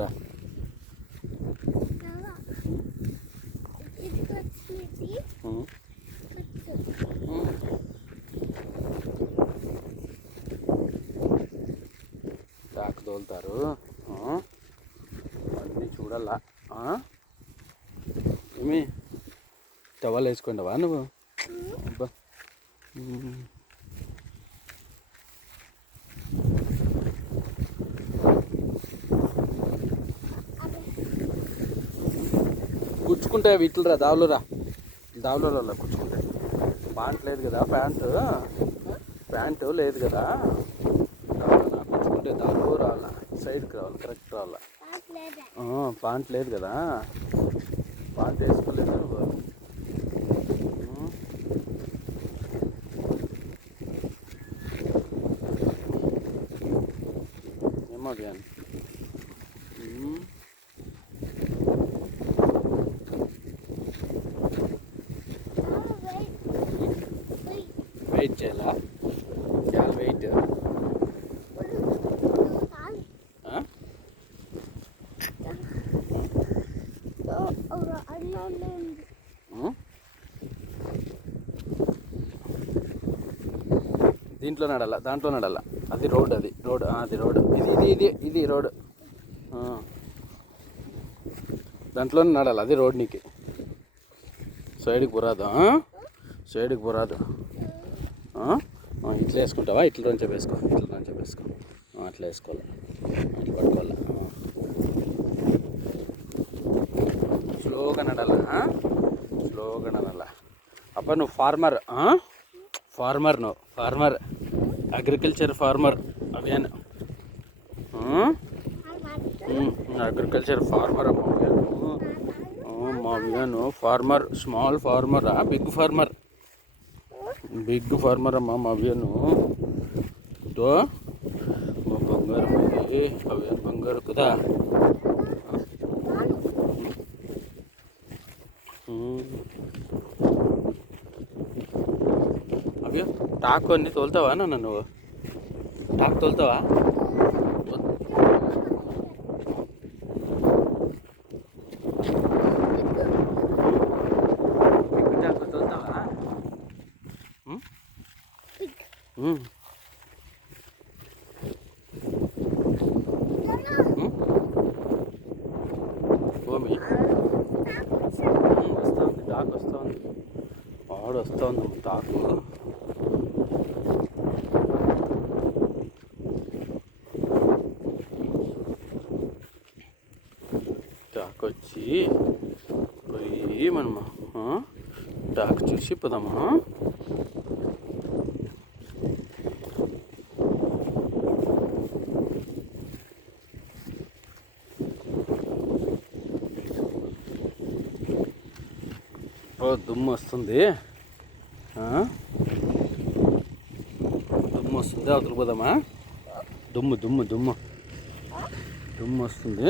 ఇట్రా. టాక్ తోలుతారు అన్నీ చూడాలా. ఏమి టవల్ వేసుకుంటావా నువ్వు? అబ్బా గుచ్చుకుంటాయి వీటిరా, దావులురా, దావులలో గుచ్చుకుంటాయి. ప్యాంట్ లేదు కదా, ప్యాంటు లేదు కదా, గుచ్చుకుంటే దావులు రావాలా, సైడ్కి రావాలి, కరెక్ట్ రావాలా. ప్యాంట్ లేదు కదా, ప్యాంట్ వేసుకోలేదు నువ్వు. ఏమో కానీ వెయిట్ చేయాలా? చాలా వెయిట్. దీంట్లో నడాల, దాంట్లో నడాల. అది రోడ్, అది రోడ్, అది రోడ్, ఇది రోడ్. దాంట్లోనే నడాలి, అది రోడ్. నీకు సైడ్కి పోరాదు, సైడ్కి పోరాదు. ఇట్లా వేసుకుంటావా? ఇట్లా నుంచి వేసుకో, ఇట్లా నుంచి వేసుకో. అట్లా వేసుకోవాలి, ఇట్లా పట్టుకోవాలి. స్లోగా నడాల, స్లోగా నడాల. అప్ప నువ్వు ఫార్మర్, నువ్వు ఫార్మర్, అగ్రికల్చర్ ఫార్మర్. అవేను అగ్రికల్చర్ ఫార్మర్ అమ్మ. మా అవ్యాను ఫార్మర్, స్మాల్ ఫార్మరా బిగ్ ఫార్మర్? బిగ్ ఫార్మర్ అమ్మ మా అవ్యాను. తో మా బంగారం ఇది, అవ్యాను బంగారు కదా. అవ్యా టాక్ అన్నీ తోలుతావా నాన్న? నువ్వు టాక్ తోలుతావా? భూమి వస్తుంది, టాక్ వస్తుంది, వాడు వస్తుంది టాకు. టాక్ వచ్చి పోయి మనము టాక్ చూసి పోదామా? దుమ్ము వస్తుంది, దుమ్ము వస్తుంది, అవతల పోదామా? దుమ్ము దుమ్ము దుమ్ము దుమ్ము వస్తుంది.